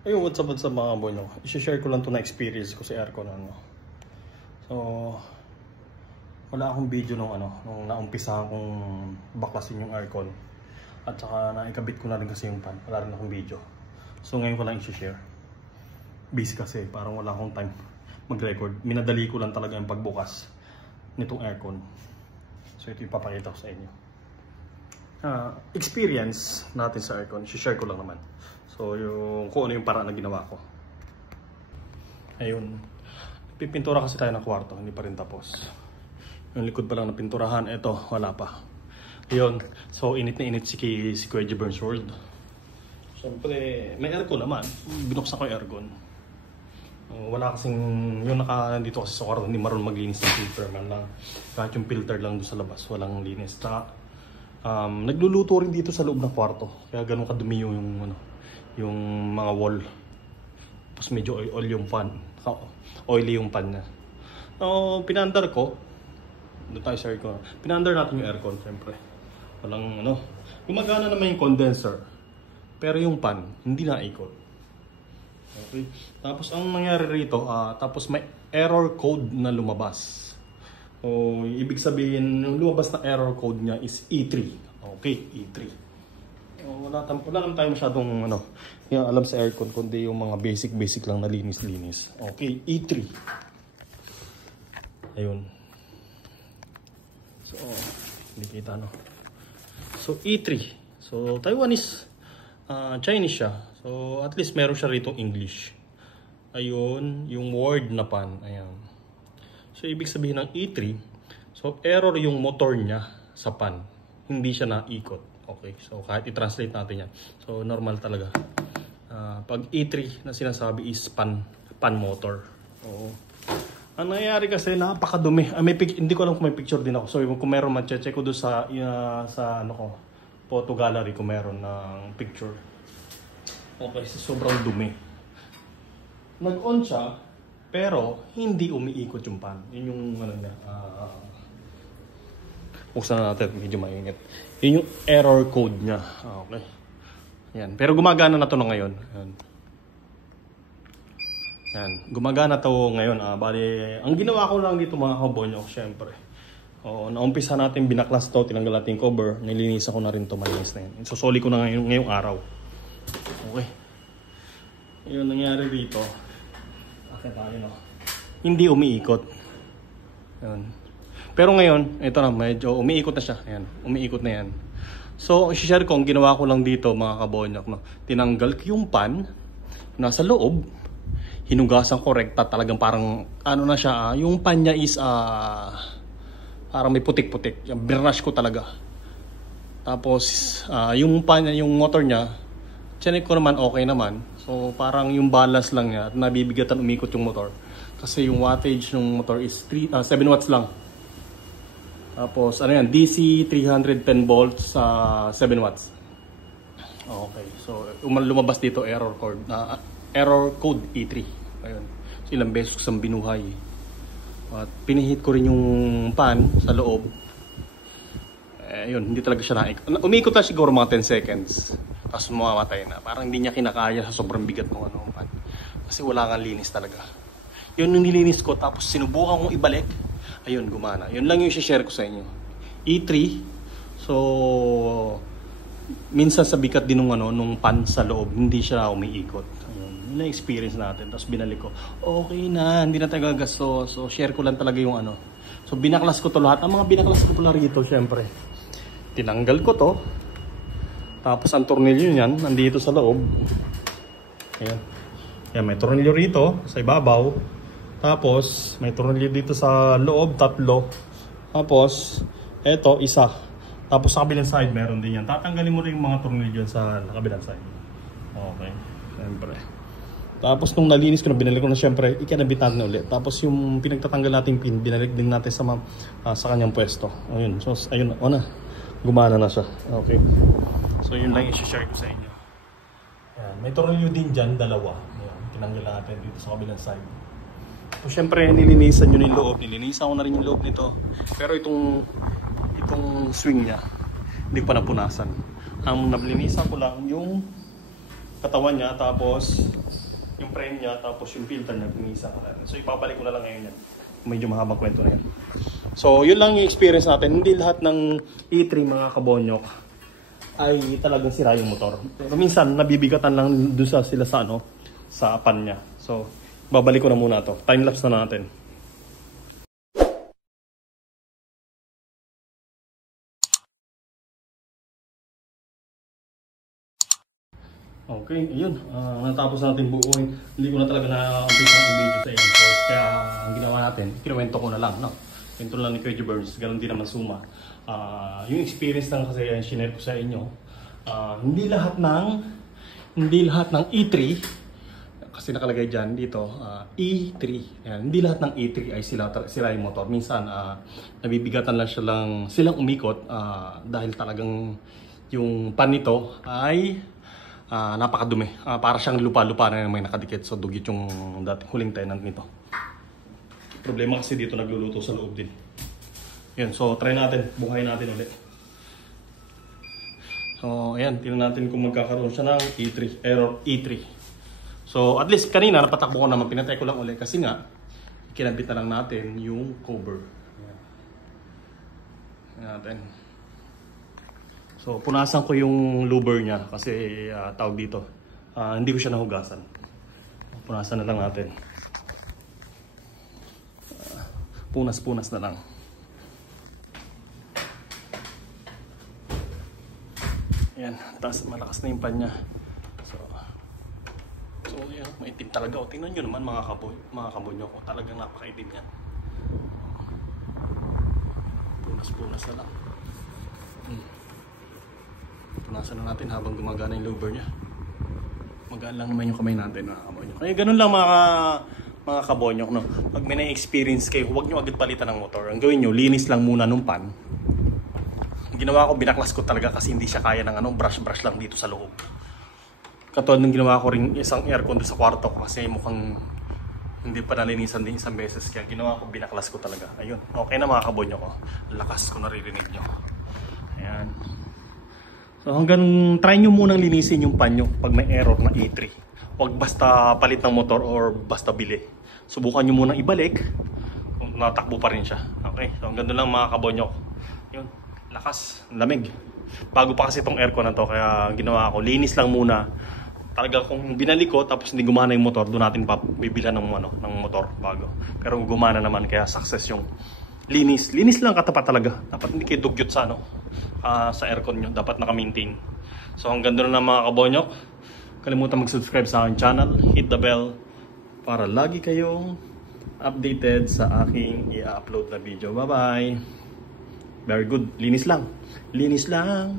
Ayun, what's up mga boy, no? I-share ko lang to na experience ko sa aircon, ano. So, wala akong video nung naumpisa kong baklasin yung aircon. At saka naikabit ko na rin kasi yung pan. Wala rin akong video. So, ngayon ko lang i-share. Busy kasi, parang wala akong time mag-record. Minadali ko lang talaga yung pagbukas nitong aircon. So, ito ipapakita ko sa inyo. Experience natin sa aircon, i-share ko lang naman. So, kung ano yung paraan na ginawa ko. Ayun. Pipintura kasi tayo ng kwarto, hindi pa rin tapos. Yung likod pa lang na pinturahan, eto, wala pa. Ayun. So, init na init si Kuya Burns World. Siyempre, may aircon naman. Binuksan ko yung aircon. Wala kasing, yung nandito kasi sa kwarto, hindi marunong maglinis ng filter man lang. Kahit yung filter lang doon sa labas, walang linis. Tsaka, nagluluto rin dito sa loob ng kwarto. Kaya ganun kadumi yung mga wall. Tapos medyo oil yung pan. Oily yung pan niya. So, pinandar ko. Doon tayo sa aircon. Pinandar natin yung aircon, siyempre. Walang gumagana naman yung condenser. Pero yung pan, hindi na ikot. Okay. Tapos ang nangyari rito, tapos may error code na lumabas. O ibig sabihin, yung lumabas na error code niya is E3. Okay, E3. Wala naman tayo masyadong yung alam sa aircon, kundi yung mga basic lang na linis. Okay, E3. Ayun. So, hindi kita So, E3. So, Taiwanese, Chinese siya. So, at least meron siya rito English. Ayun, yung word na pan. Ayan. So, ibig sabihin ng E3, so, error yung motor niya sa pan. Hindi siya naikot. Okay, so kahit i-translate natin yan. So, normal talaga. Pag E3 na sinasabi is pan motor. Oo. Ang nangyayari kasi, napakadumi. Hindi ko alam kung may picture din ako. So, kung meron man, check ko doon sa photo gallery kung meron ng picture. Okay, so sobrang dumi. Nag-on siya, pero hindi umiikot yung pan. Yun yung niya. Buksan na natin, medyo mainit. Yun yung error code niya. Okay. Yan. Pero gumagana na to na ngayon. Yan. Gumagana to ngayon. Bali, ang ginawa ko lang dito mga kabonyo, syempre. Naumpisa natin, binaklas to, tinanggal natin yung cover, nilinisan ko na rin to, malinis na yan. Susoli ko na ngayong araw. Okay. Yun nangyari dito. Akit tayo, hindi umiikot. Yan. Pero ngayon, ito na, medyo umiikot na siya. Ayan, umiikot na yan. So, i-share ko, ang ginawa ko lang dito, mga kabonyak, tinanggal ko yung pan, nasa loob, hinugasan ko rekta, talagang parang, na siya, yung pan niya is, parang may putik-putik. Brush ko talaga. Tapos, yung pan, yung motor niya, chinek ko naman, okay naman. So, parang yung balance lang niya, at nabibigatan umikot yung motor. Kasi yung wattage ng motor is 7 watts lang. Tapos, DC 310 volts sa 7 watts. Okay, so lumabas dito error code E3. Ayun. So, ilang beses ko siyang binuhay. At pinihit ko rin yung pan sa loob. Ayun, hindi talaga siya naikot. Umikot na siguro mga 10 seconds. Tapos mamamatay na. Parang hindi niya kinakaya sa sobrang bigat ng pan. Kasi wala kang linis talaga. Yun yung nilinis ko, tapos sinubukan kong ibalik. Ayun, gumana. Yun lang yung share ko sa inyo. E3. So, minsan sa bigat din nung pan sa loob, hindi siya umiikot. Ayun, yun na experience natin. Tapos binalik ko. Okay na, hindi na tayo gagasto. So, share ko lang talaga yung So, binaklas ko to lahat. Ang mga binaklas ko pala rito, syempre. Tinanggal ko to. Tapos, ang tornilyo niyan, nandito sa loob. Ayan. Ayan, may tornilyo rito, sa ibabaw. Tapos, may tornilyo dito sa loob, 3. Tapos, eto, 1. Tapos sa kabilang side, meron din yan. Tatanggalin mo rin yung mga tornilyo sa kabilang side. Okay, siyempre. Tapos, nung nalinis ko na, binalik ko na siyempre, ikinabitan na ulit. Tapos, yung pinagtatanggal natin pin, binalik din natin sa kanyang pwesto. Ayun, so, ayun, gumana na siya. Okay. So, yun lang i-share ko sa inyo. Ayan, may tornilyo din dyan, 2. Ayan, tinanggal natin dito sa kabilang side. So, syempre, nilinisan nyo yung loob. Nilinisan ko na rin yung loob nito. Pero itong swing niya, hindi pa napunasan. Ang nalinisan ko lang yung katawan niya, tapos yung frame niya, tapos yung filter niya, pinisa ko na rin. So ipabalik ko na lang ngayon yan. Medyo mahabang kwento na yan. So yun lang yung experience natin. Hindi lahat ng E3 mga kabonyok ay talagang sira yung motor. Pero minsan nabibigatan lang doon sa sila sa ano, sa pan niya. So babalik ko na muna to. Time lapse na natin. Okay, ayun. Natapos natin buuin. Hindi ko na talaga na-update ang video sa inyo. So, kaya ang ginawa natin, kinuwento ko na lang. No? Kwento lang ni Kuya Burns. Ganun din naman suma. Yung experience lang kasi yung shinare ko sa inyo. Hindi lahat ng E3, kasi nakalagay dyan dito, E3. Yan. Hindi lahat ng E3 ay sila yung motor. Minsan, nabibigatan lang silang umikot dahil talagang yung pan nito ay napakadumi. Para siyang lupa-lupa na may nakadikit. So dugit yung dating huling tenant nito. Problema kasi dito nagluluto sa loob din. Yan, so try natin. Buhayin natin ulit. So ayan, tingnan natin kung magkakaroon siya ng E3. Error E3. So at least kanina napatakbo ko naman. Pinatay ko lang ulit kasi nga kinabit na lang natin yung cover. Ayan natin. So, punasan ko yung luber niya kasi tawag dito. Hindi ko siya nahugasan. Punasan na lang natin. Punas-punas na lang. Ayan, taas malakas na yung pan niya. So yan, maitim talaga. O, tingnan nyo naman mga kabonyo ko. Talagang napakaitim yan. Punas-punas na lang. Punasan na natin habang gumagana yung luber niya. Magaan lang naman yung kamay natin mga kabonyok. Kaya ganun lang mga kabonyok. No? Pag may na-experience kayo, huwag nyo agad palitan ng motor. Ang gawin nyo, linis lang muna nung pan. Ginawa ko, binaklas ko talaga kasi hindi siya kaya ng brush lang dito sa loob. Katulad ng ginawa ko rin isang aircon doon sa kwarto ko kasi mukhang hindi pa nalinisan din isang beses. Kaya ginawa ko, binaklas ko talaga. Ayun, okay na mga kabonyok ko. Lakas ko naririnig nyo. Ayan. So hanggang try nyo munang linisin yung panyo pag may error na E3. Huwag basta palit ng motor or basta bili. Subukan nyo munang ibalik kung natakbo pa rin siya. Okay, so hanggang doon lang mga kabonyok. Yun, lakas, lamig. Bago pa kasi itong aircon na to, kaya ginawa ko, linis lang muna. Talaga kung binalik ko tapos hindi gumana yung motor, doon natin bibilan ng motor bago. Pero gumana naman, kaya success yung linis. Linis lang katapat talaga. Dapat hindi kayo dugyot sa sa aircon nyo. Dapat naka-maintain. So hanggang doon na mga kabonyok. Kalimutan mag-subscribe sa aking channel. Hit the bell para lagi kayong updated sa aking i-upload na video. Bye-bye! Very good. Linis lang. Linis lang.